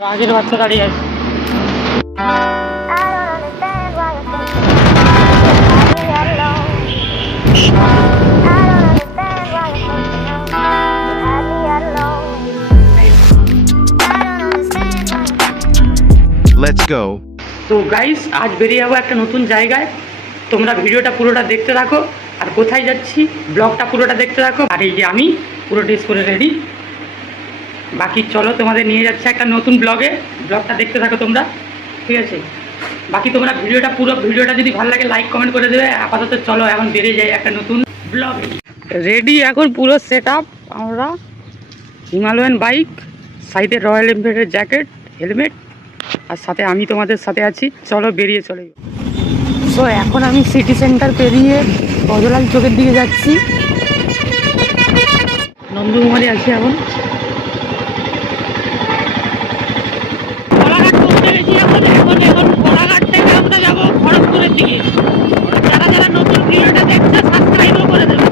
আগের বাচ্চা দাঁড়িয়ে আছে। Let's go. তো গাইস, আজ বেরিয়ে যাবো একটা নতুন জায়গায়। তোমরা ভিডিওটা পুরোটা দেখতে থাকো, আর কোথায় যাচ্ছি ব্লগটা পুরোটা দেখতে থাকো। আর এই যে আমি পুরো ড্রেস করে রেডি। বাকি চলো, তোমাদের নিয়ে যাচ্ছে একটা নতুন ব্লগটা দেখতে থাকো তোমরা, ঠিক আছে? বাকি তোমরা পুরো ভিডিওটা যদি ভালো লাগে লাইক কমেন্ট করে দেবে। আপাতত চলো এখন বেরিয়ে যাই একটা নতুন ব্লগ। রেডি এখন পুরো সেট আপ। আমরা হিমালয়ান বাইক, সাইডে রয়্যাল এনফিল্ডের জ্যাকেট, হেলমেট, আর সাথে আমি তোমাদের সাথে আছি। চলো বেরিয়ে চলে। সো এখন আমি সিটি সেন্টার পেরিয়ে বজলাল চোখের দিকে যাচ্ছি। নন্দকুমারে আছি এখন। কোলাঘাট থেকে আমরা যাবো খড়গপুরের দিকে। যারা যারা নতুন ভিডিওটা দেখছে সাবস্ক্রাইবও করে দেবে।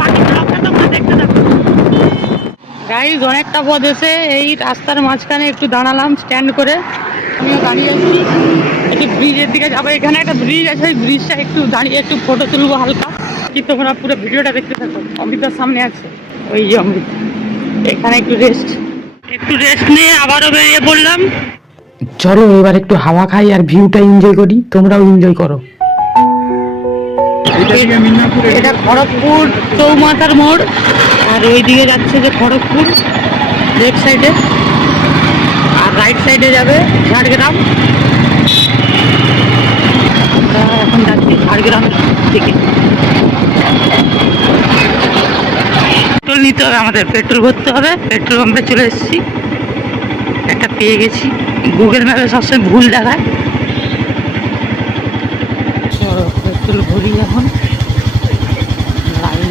বাকি ব্লগটা তোমরা দেখতে থাকো। গাইজ, অনেকটা পথ এসে এই রাস্তার মাঝখানে একটু দাঁড়ালাম স্ট্যান্ড করে। আমিও দাঁড়িয়ে আছি, একটু ব্রিজের দিকে যাবো। এখানে একটা ব্রিজ আছে, ওই ব্রিজটা একটু দাঁড়িয়ে একটু ফটো তুলবো হালকা। কি তোমরা পুরো ভিডিওটা দেখতে থাকো। অমৃতার সামনে আছে, ওই যে অমৃত। এখানে একটু রেস্ট নিয়ে আবারও বেরিয়ে পড়লাম। চলো এবার একটু হাওয়া খাই আর ভিউটা এনজয় করি। তোমরাও এনজয় করো। এটা খড়গপুর চৌমাথার মোড়, আর ওই দিকে যাচ্ছে যে খড়গপুর লেফট সাইডে, আর রাইট সাইডে যাবে ঝাড়গ্রাম। আমরা এখন যাচ্ছি ঝাড়গ্রামের দিকে। পেট্রোল নিতে হবে, আমাদের পেট্রোল ভরতে হবে। পেট্রোল পাম্পে চলে এসেছি, একটা পেয়ে গেছি। গুগল ম্যাপে সবসময় ভুল দেখায়। চলো পেট্রোল ভরি এখন। লাইন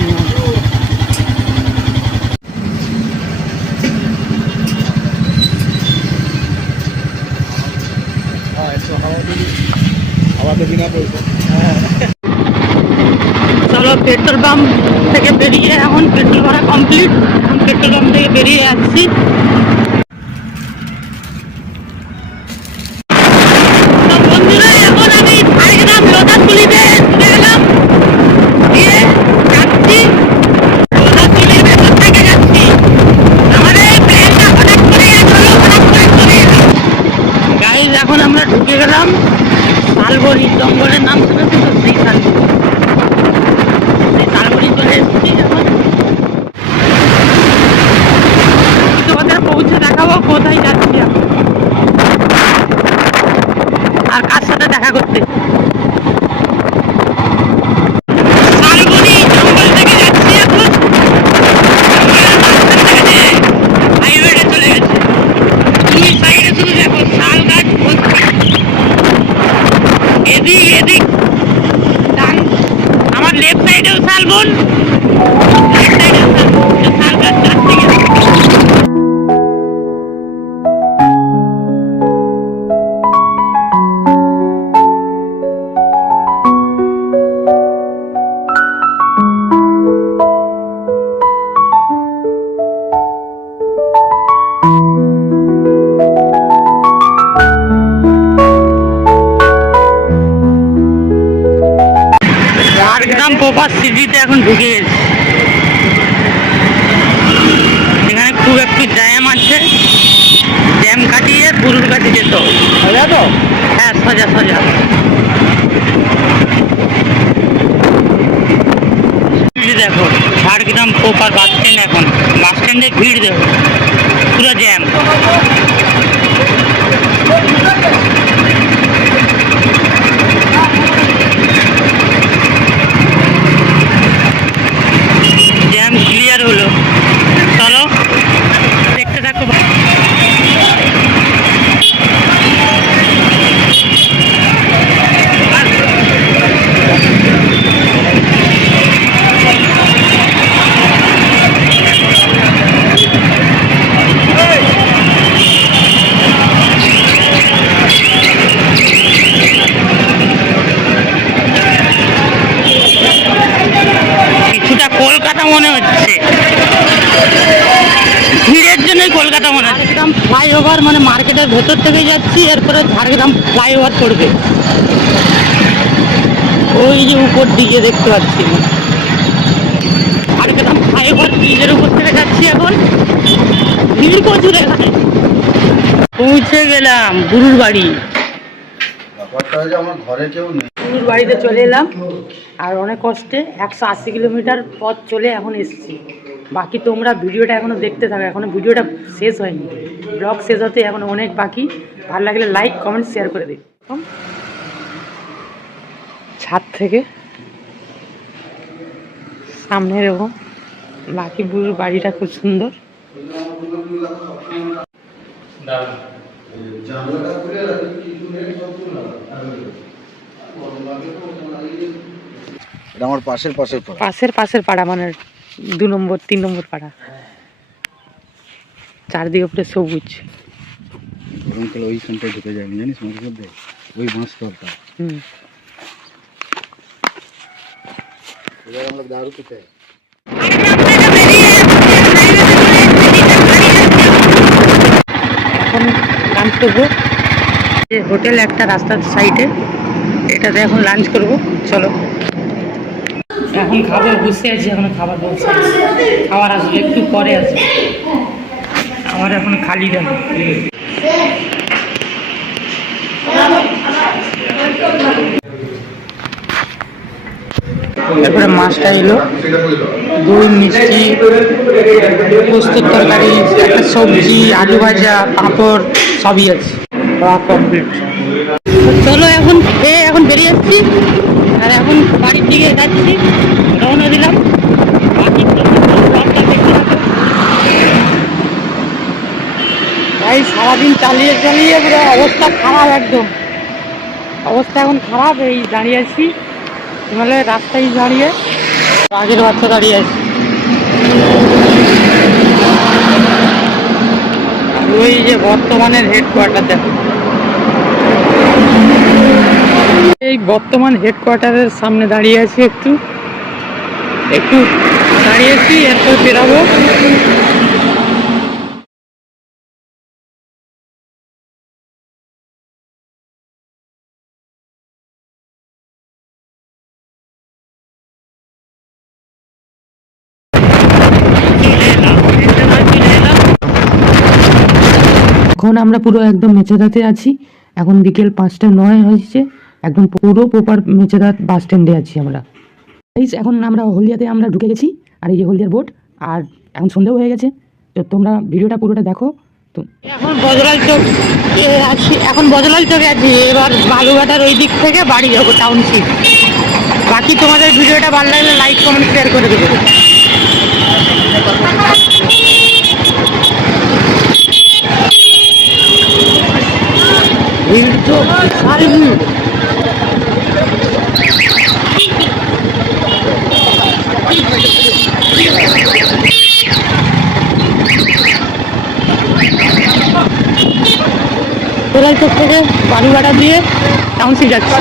চলো পেট্রোল পাম্প থেকে বেরিয়ে এখন পেট্রোল ভরা কমপ্লিট। এখন পেট্রোল পাম্প থেকে বেরিয়ে যাচ্ছি। বন্ধুরা, এখন আমি ঝাড়গ্রাম লোধাতলিতে ঢুকে গেলাম। দিয়ে যাচ্ছি লোধাতলির ভেতর থেকে যাচ্ছি। আমাদের প্লেনটা হঠাৎ করে চলে এলাম। গাইজ, এখন আমরা ঢুকে গেলাম শালবনি। জঙ্গলের নাম শুনেছি তো, সেই শালবনি চলে এসেছি। এখন তোমাদের পৌঁছে দেখাবো কোথায় যাচ্ছি এখন আর কার সাথে দেখা করতে। শালবনি জঙ্গল থেকে যাচ্ছি এখন। হাইওয়েটা চলে গেছে, দুই সাইডে শুধু দেখো শাল গাছ ভর্তি। এদিক আমার লেফট সাইডেও শালবন, রাইট সাইডেও শালবন। শাল গাছ চারদিকে। ঝাড়গ্রাম প্রপার সিটিতে এখন ঢুকে গেছি। এখানে খুব একটু জ্যাম আছে, জ্যাম কাটিয়ে পুরুর কাছে যেত। সোজা তো? হ্যাঁ, সোজা। দেখো ঝাড়গ্রাম প্রপার বাস স্ট্যান্ড। এখন বাস স্ট্যান্ডে ভিড় দেখো, পুরো জ্যাম। জ্যাম ক্লিয়ার হলো। চলো দেখতে থাকো। কিছুটা কলকাতা মনে হচ্ছে। মার্কেটের ভেতর থেকে যাচ্ছি, এরপরে ঝাড়গ্রাম ফ্লাইওভার পড়বে, ওই যে উপর দিকে দেখতে পাচ্ছি। ঝাড়গ্রাম ফ্লাইওভার ব্রিজের উপর থেকে যাচ্ছি এখন, ভিড় প্রচুর এখানে। পৌঁছে গেলাম গুরুর বাড়ি। আমার ঘরে কেউ নেই। গুরুর বাড়িতে চলে এলাম, আর অনেক কষ্টে 180 কিলোমিটার পথ চলে এখন এসেছি। বাকি তোমরা ভিডিওটা এখনো দেখতে থাকো, এখনো ভিডিওটা শেষ হয়নি, ব্লগ শেষ হতে এখন অনেক বাকি। ভালো লাগলে লাইক কমেন্ট শেয়ার করে দিই। ছাদ থেকে সামনে এরকম বাকি গুরুর বাড়িটা খুব সুন্দর। এটা আমার পাশের পাশের পাড়া, মানে 2 নম্বর 3 নম্বর পাড়া। চারদিকে পুরো সবুজ। গরমকালে ওইখানটায় ঢুকে যায়নি জানিস মাঝে মধ্যে, ওই বাঁশতলটা। আমরা দারু খেতে এখন লাঞ্চ করবো, যে হোটেল একটা রাস্তার সাইডে, এটাতে এখন লাঞ্চ করবো। চলো এখন খাবার বসে আছি, এখন খাবার বসে আছি, খাবার আসবে একটু পরে আসবে, আমার এখন খালি দেন। এরপরে মাছটা এলো, দই মিষ্টি, প্রস্তুত তরকারি, একটা সবজি, আলু ভাজা, পাঁপড় সবই আছে, কমপ্লিট। চলো এখন এখন বেরিয়ে যাচ্ছি, আর এখন বাড়ির দিকে যাচ্ছি, রওনা দিলাম। বাকি ব্লগটা দেখতে থাকো। ভাই সারাদিন চালিয়ে পুরো অবস্থা খারাপ, একদম অবস্থা এখন খারাপ। এই দাঁড়িয়ে আছি হিমালয়ের রাস্তায়, দাঁড়িয়ে আগের বাচ্চা দাঁড়িয়ে আছি। ওই যে বর্তমানের হেডকোয়ার্টার দেখো, এই বর্তমান হেডকোয়ার্টারের সামনে দাঁড়িয়ে আছি, একটু দাঁড়িয়েছি, এরপর বেরাবো। এখন আমরা পুরো একদম মেচেদাতে আছি, এখন বিকেল 5:09 হয়েছে, একদম পুরো প্রপার মেচেদাত বাস স্ট্যান্ডে আছি আমরা। এখন আমরা হলদিয়াতে আমরা ঢুকে গেছি, আর এই যে হলদিয়ার বোট, আর এখন সন্ধ্যেও হয়ে গেছে। তো তোমরা ভিডিওটা পুরোটা দেখো। তো এখন বজলাল চোখে আছি, এবার বালুঘাটার ওই দিক থেকে বাড়ি যাবো টাউনশিপ। বাকি তোমাদের ভিডিওটা ভালো লাগলে লাইক কমেন্ট শেয়ার করে দেবে। ভিড় তো বিশাল ভিড়। কোরাল চোখ থেকে বালুঘাটা দিয়ে টাউনশিপ যাচ্ছে।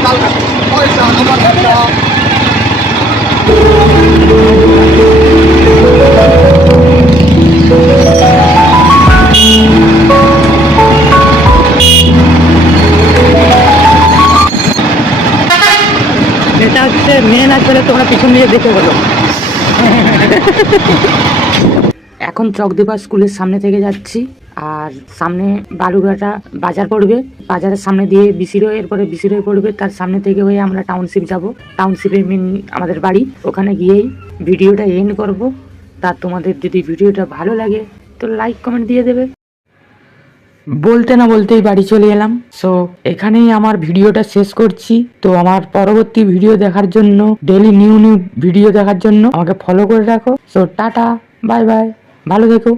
এটা হচ্ছে মেন, আসলে তোমরা পিছন দিয়ে দেখে বলো। এখন চকদীপা স্কুলের সামনে থেকে যাচ্ছি, আর সামনে বালুঘাটা বাজার পড়বে, বাজারের সামনে দিয়ে বিসি রোড, এরপরে বিসি রোড পড়বে, তার সামনে থেকে হয়ে আমরা টাউনশিপ যাব। টাউনশিপে মেন আমাদের বাড়ি, ওখানে গিয়েই ভিডিওটা এন্ড করব। তা তোমাদের যদি ভিডিওটা ভালো লাগে তো লাইক কমেন্ট দিয়ে দেবে। বলতে না বলতেই বাড়ি চলে এলাম। সো এখানেই আমার ভিডিওটা শেষ করছি। তো আমার পরবর্তী ভিডিও দেখার জন্য, ডেইলি নিউ ভিডিও দেখার জন্য আমাকে ফলো করে রাখো। সো টাটা, বাই বাই, ভালো থেকো।